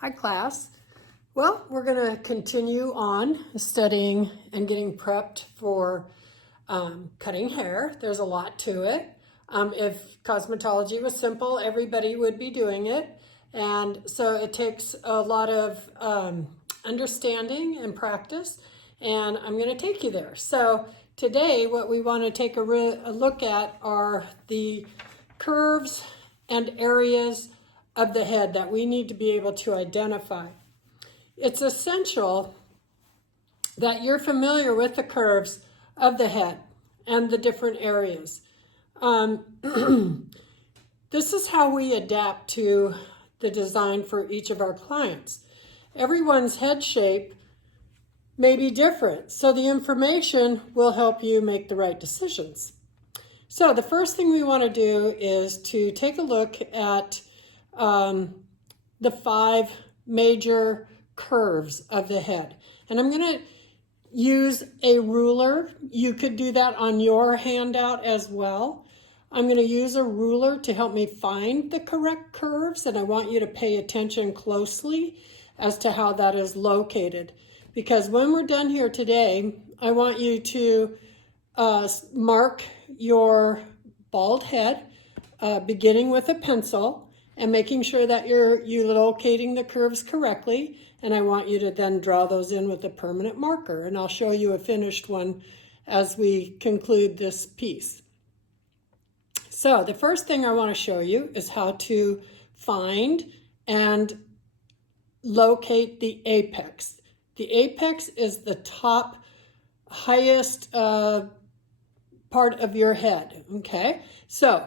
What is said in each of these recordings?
Hi class. Well, we're going to continue on studying and getting prepped for cutting hair. There's a lot to it. If cosmetology was simple, everybody would be doing it. And so it takes a lot of understanding and practice. And I'm going to take you there. So today what we want to take a look at are the curves and areas of the head that we need to be able to identify. It's essential that you're familiar with the curves of the head and the different areas. This is how we adapt to the design for each of our clients. Everyone's head shape may be different, so the information will help you make the right decisions. So the first thing we want to do is to take a look at the 5 major curves of the head. And I'm going to use a ruler. You could do that on your handout as well. I'm going to use a ruler to help me find the correct curves, and I want you to pay attention closely as to how that is located. Because when we're done here today, I want you to mark your bald head, beginning with a pencil, and making sure that you're locating the curves correctly. And I want you to then draw those in with a permanent marker. And I'll show you a finished one as we conclude this piece. So the first thing I want to show you is how to find and locate the apex. The apex is the top highest part of your head, okay? So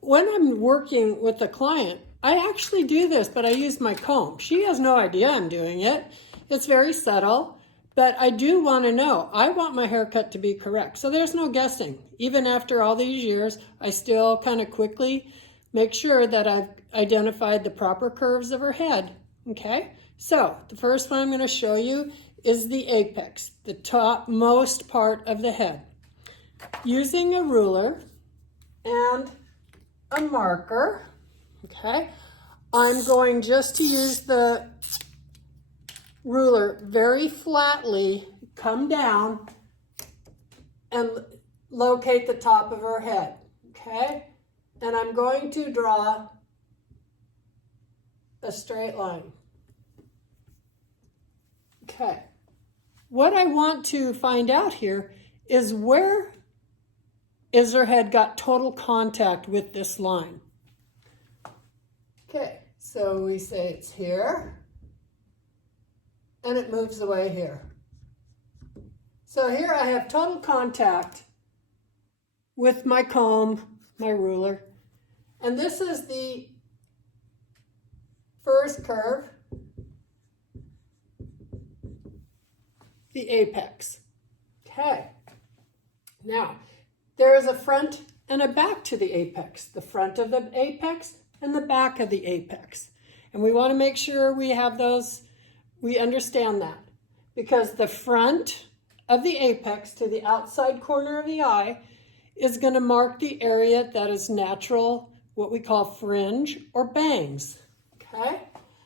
when I'm working with a client, I actually do this, but I use my comb. She has no idea I'm doing it. It's very subtle, but I do want to know. I want my haircut to be correct. So there's no guessing. Even after all these years, I still kind of quickly make sure that I've identified the proper curves of her head, okay? So the first one I'm going to show you is the apex, the topmost part of the head. Using a ruler and a marker, okay, I'm going just to use the ruler very flatly, come down and locate the top of her head, okay? And I'm going to draw a straight line. Okay. What I want to find out here is where is her head got total contact with this line. Okay, so we say it's here, and it moves away here. So here I have total contact with my comb, my ruler, and this is the first curve, the apex. Okay, now there is a front and a back to the apex, the front of the apex and the back of the apex. And we want to make sure we have those, we understand that. Because the front of the apex to the outside corner of the eye is going to mark the area that is natural, what we call fringe or bangs. Okay?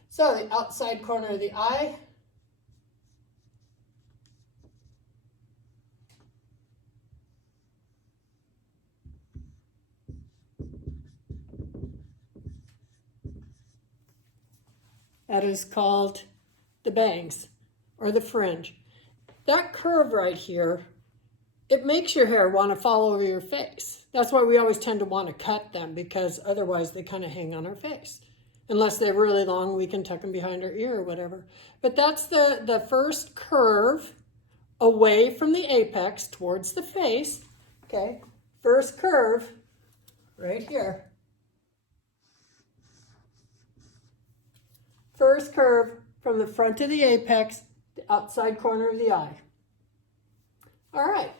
So the outside corner of the eye, that is called the bangs or the fringe. That curve right here, it makes your hair want to fall over your face. That's why we always tend to want to cut them, because otherwise they kind of hang on our face. Unless they're really long, we can tuck them behind our ear or whatever. But that's the first curve away from the apex towards the face. Okay, first curve right here. First curve from the front of the apex, the outside corner of the eye. All right,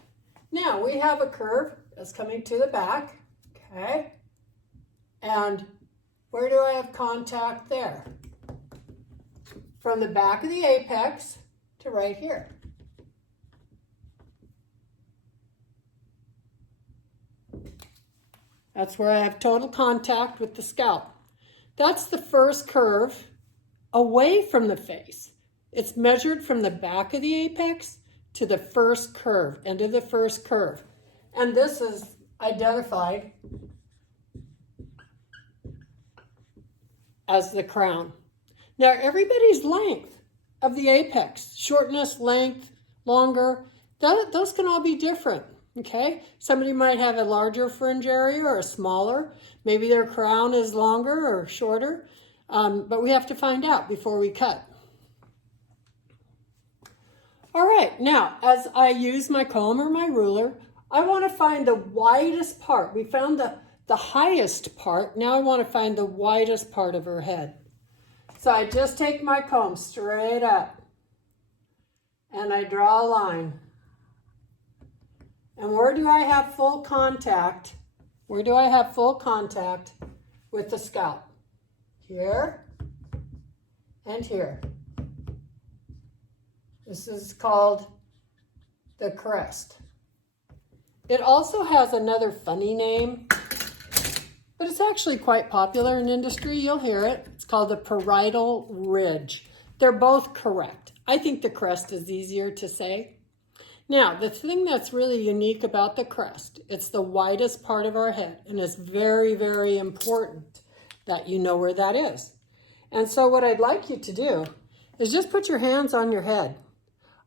now we have a curve that's coming to the back, okay? And where do I have contact there? From the back of the apex to right here. That's where I have total contact with the scalp. That's the first curve away from the face. It's measured from the back of the apex to the first curve, end of the first curve. And this is identified as the crown. Now, everybody's length of the apex, shortness, length, longer, those can all be different, okay? Somebody might have a larger fringe area or a smaller. Maybe their crown is longer or shorter, but we have to find out before we cut. All right, now, as I use my comb or my ruler, I want to find the widest part. We found the highest part. Now I want to find the widest part of her head. So I just take my comb straight up and I draw a line. And where do I have full contact? Where do I have full contact with the scalp? Here and here. This is called the crest. It also has another funny name, but it's actually quite popular in industry. You'll hear it. It's called the parietal ridge. They're both correct. I think the crest is easier to say. Now, the thing that's really unique about the crest, it's the widest part of our head, and it's very, very important that you know where that is. And so what I'd like you to do is just put your hands on your head.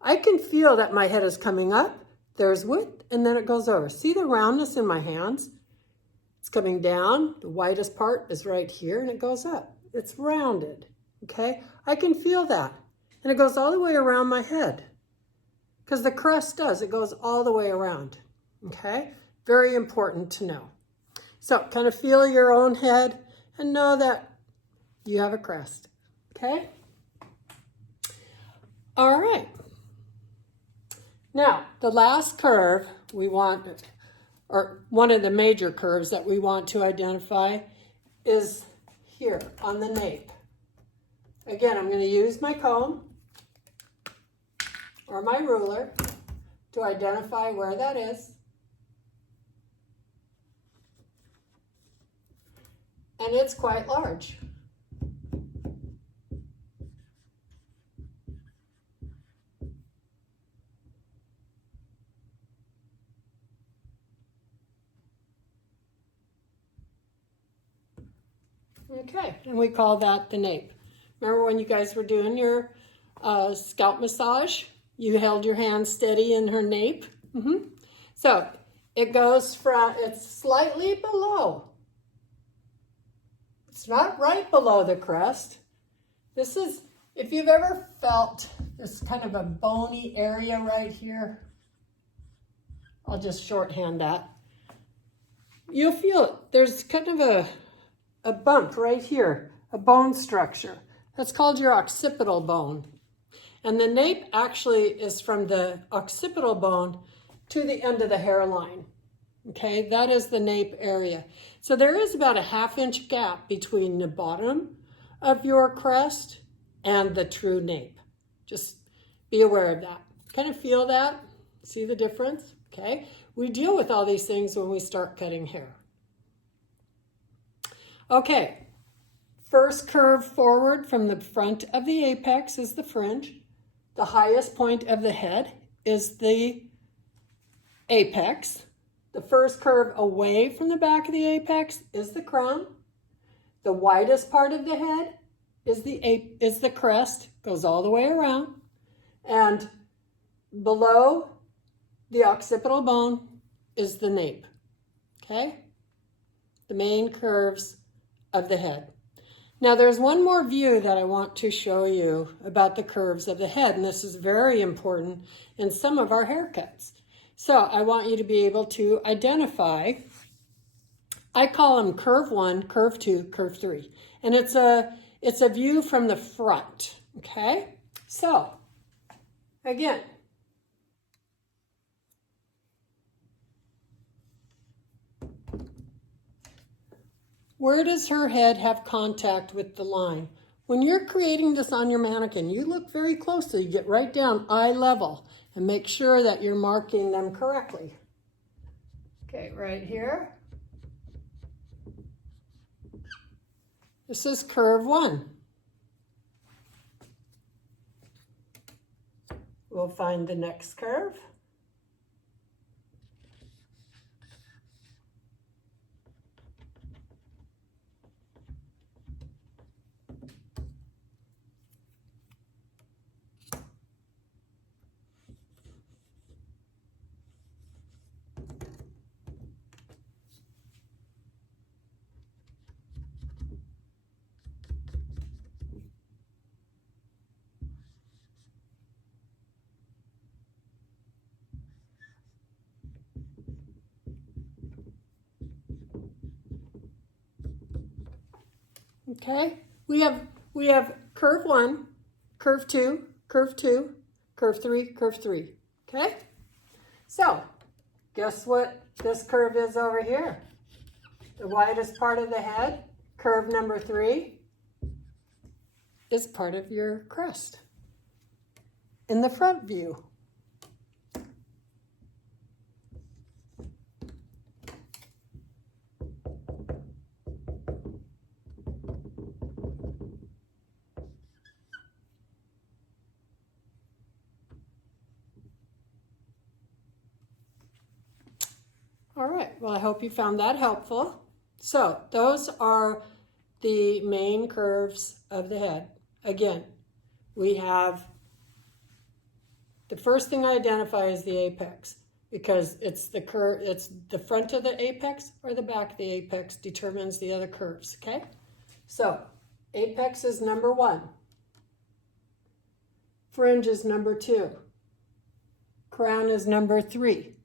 I can feel that my head is coming up. There's width, and then it goes over. See the roundness in my hands? It's coming down. The widest part is right here, and it goes up. It's rounded, okay? I can feel that. And it goes all the way around my head, because the crest does. It goes all the way around, okay? Very important to know. So kind of feel your own head and know that you have a crest, okay? All right. Now, the last curve we want, or one of the major curves that we want to identify, is here on the nape. Again, I'm going to use my comb or my ruler to identify where that is. And it's quite large. Okay, and we call that the nape. Remember when you guys were doing your scalp massage? You held your hand steady in her nape. So it goes from, it's slightly below. It's not right below the crest. This is, if you've ever felt this kind of a bony area right here, I'll just shorthand that. You'll feel it. There's kind of a bump right here, a bone structure. That's called your occipital bone. And the nape actually is from the occipital bone to the end of the hairline. Okay, that is the nape area. So there is about a 1/2 inch gap between the bottom of your crest and the true nape. Just be aware of that. Kind of feel that? See the difference? Okay, we deal with all these things when we start cutting hair. Okay, first curve forward from the front of the apex is the fringe. The highest point of the head is the apex. The first curve away from the back of the apex is the crown. The widest part of the head is the crest, goes all the way around. And below the occipital bone is the nape, okay? The main curves of the head. Now there's one more view that I want to show you about the curves of the head, and this is very important in some of our haircuts. So I want you to be able to identify, I call them curve 1, curve 2, curve 3. And it's a view from the front, okay? So, again, where does her head have contact with the line? When you're creating this on your mannequin, you look very closely, you get right down eye level and make sure that you're marking them correctly. Okay, right here. This is curve 1. we'll find the next curve. Okay, we have curve 1, curve 2, curve 2, curve 3, curve 3. Okay? So, guess what this curve is over here? The widest part of the head, curve number 3, is part of your crest in the front view. All right, well, I hope you found that helpful. So those are the main curves of the head. Again, we have, the first thing I identify is the apex, because it's the curve, it's the front of the apex or the back of the apex determines the other curves, okay? So apex is number 1. Fringe is number 2. Crown is number 3.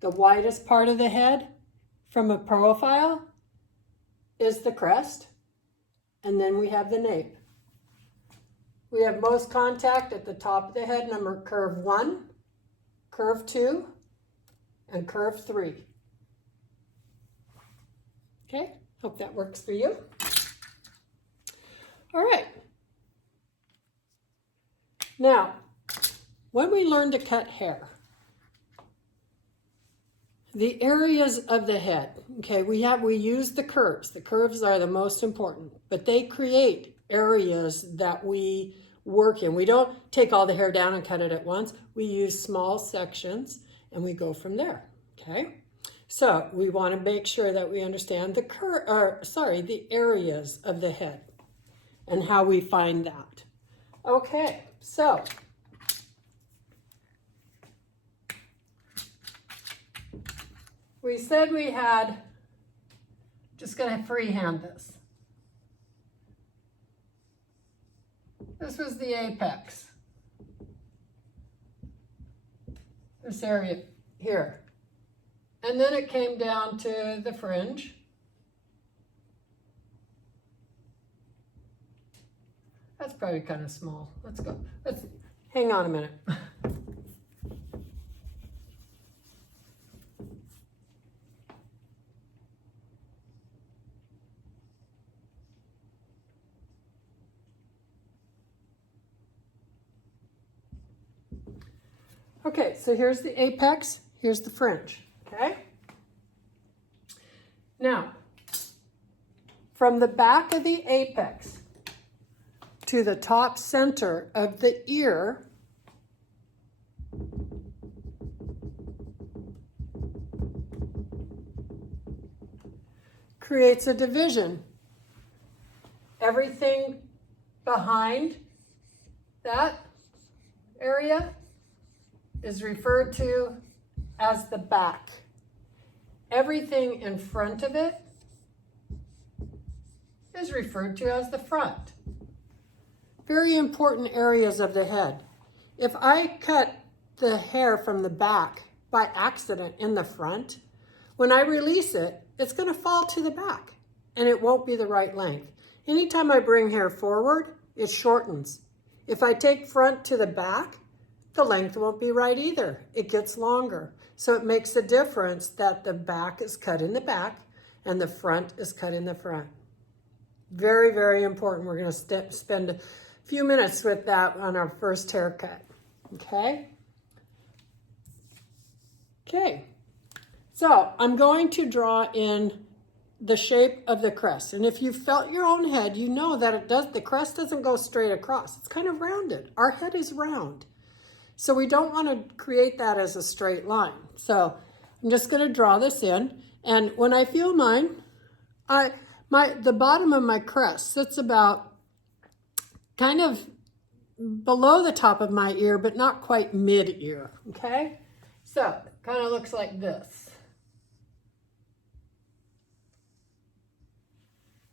The widest part of the head from a profile is the crest, and then we have the nape. We have most contact at the top of the head, number curve 1, curve 2, and curve 3. Okay, hope that works for you. All right. Now, when we learn to cut hair, the areas of the head, okay, we use the curves. The curves are the most important, but they create areas that we work in. We don't take all the hair down and cut it at once. We use small sections and we go from there, okay? So we want to make sure that we understand the areas of the head and how we find that. Okay, so we said we had, just going to freehand this. This was the apex. This area here. And then it came down to the fringe. That's probably kind of small. Let's go. Hang on a minute. Okay, so here's the apex, here's the fringe, okay? Now, from the back of the apex to the top center of the ear, creates a division. Everything behind that area is referred to as the back. Everything in front of it is referred to as the front. Very important areas of the head. If I cut the hair from the back by accident in the front, when I release it, it's going to fall to the back and it won't be the right length. Anytime I bring hair forward, it shortens. If I take front to the back, the length won't be right either. It gets longer. So it makes a difference that the back is cut in the back and the front is cut in the front. Very, very important. We're going to spend a few minutes with that on our first haircut. Okay? Okay. So I'm going to draw in the shape of the crest. And if you've felt your own head, you know that the crest doesn't go straight across. It's kind of rounded. Our head is round. So we don't want to create that as a straight line. So I'm just going to draw this in. And when I feel mine, the bottom of my crest sits about kind of below the top of my ear, but not quite mid-ear, okay? So it kind of looks like this.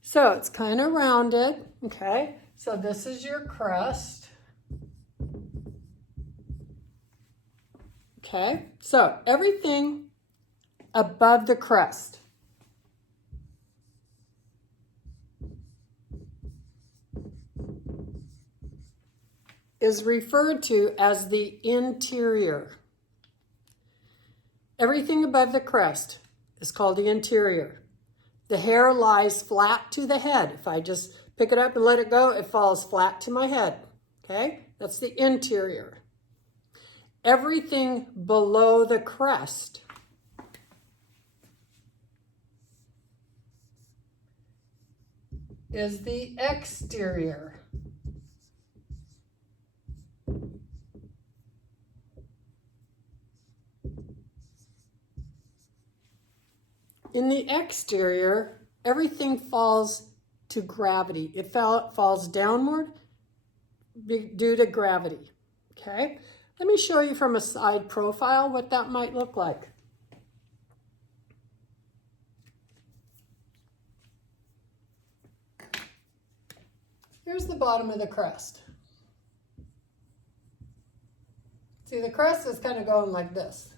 So it's kind of rounded, okay? So this is your crest. Okay, so everything above the crest is referred to as the interior. Everything above the crest is called the interior. The hair lies flat to the head. If I just pick it up and let it go, it falls flat to my head. Okay, that's the interior. Everything below the crest is the exterior. In the exterior, everything falls to gravity. It falls downward due to gravity, okay? Let me show you from a side profile what that might look like. Here's the bottom of the crest. See, the crest is kind of going like this.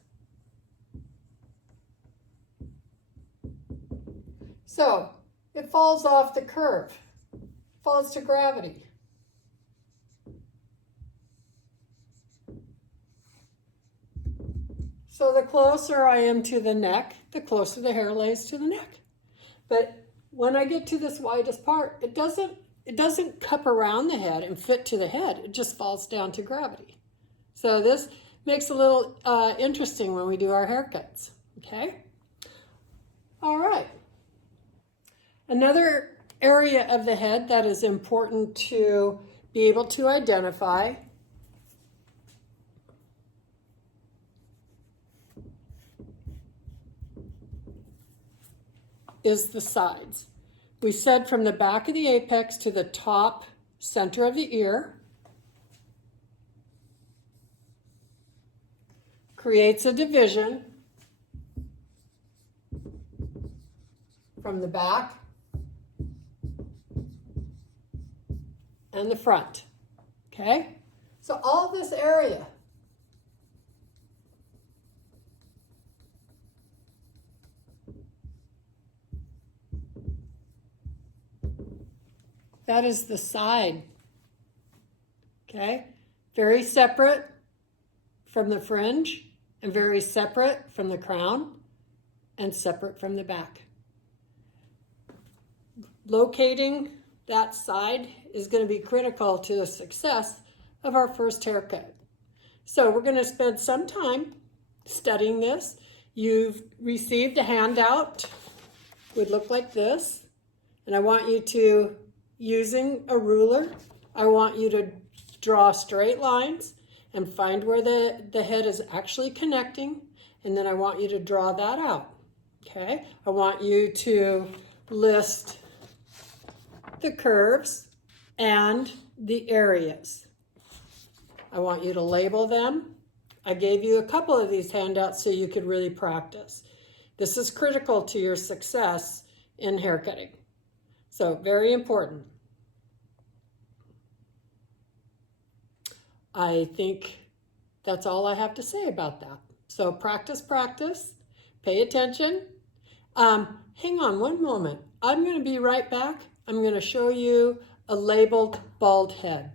So it falls off the curve, falls to gravity. So the closer I am to the neck, the closer the hair lays to the neck. But when I get to this widest part, it doesn't cup around the head and fit to the head. It just falls down to gravity. So this makes it a little interesting when we do our haircuts, okay? All right. Another area of the head that is important to be able to identify is the sides. We said from the back of the apex to the top center of the ear creates a division from the back and the front, okay? So all this area that is the side, okay? Very separate from the fringe and very separate from the crown and separate from the back. Locating that side is going to be critical to the success of our first haircut. So we're going to spend some time studying this. You've received a handout, would look like this, and I want you to, using a ruler, I want you to draw straight lines and find where the head is actually connecting, and then I want you to draw that out, okay? I want you to list the curves and the areas. I want you to label them. I gave you a couple of these handouts so you could really practice. This is critical to your success in haircutting. So very important. I think that's all I have to say about that. So practice, practice, pay attention. Hang on one moment. I'm going to be right back. I'm going to show you a labeled bald head.